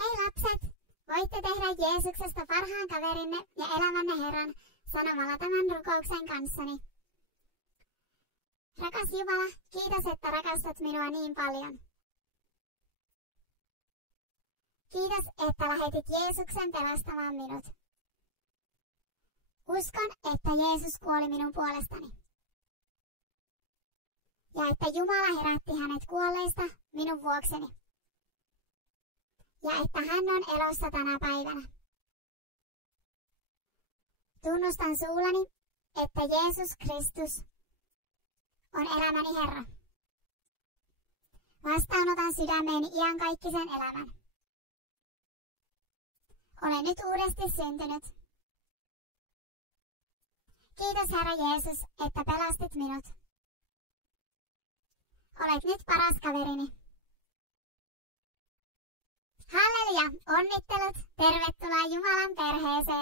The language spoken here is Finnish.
Hei lapset, voitte tehdä Jeesuksesta parhaan kaverinne ja elämänne Herran sanomalla tämän rukouksen kanssani. Rakas Jumala, kiitos, että rakastat minua niin paljon. Kiitos, että lähetit Jeesuksen pelastamaan minut. Uskon, että Jeesus kuoli minun puolestani. Ja että Jumala herätti hänet kuolleista minun vuokseni. Ja että hän on elossa tänä päivänä. Tunnustan suullani, että Jeesus Kristus on elämäni Herra. Vastaanotan sydämeeni iankaikkisen elämän. Olen nyt uudesti syntynyt. Kiitos Herra Jeesus, että pelastit minut. Olet nyt paras kaverini. Halleluja! Onnittelut! Tervetuloa Jumalan perheeseen!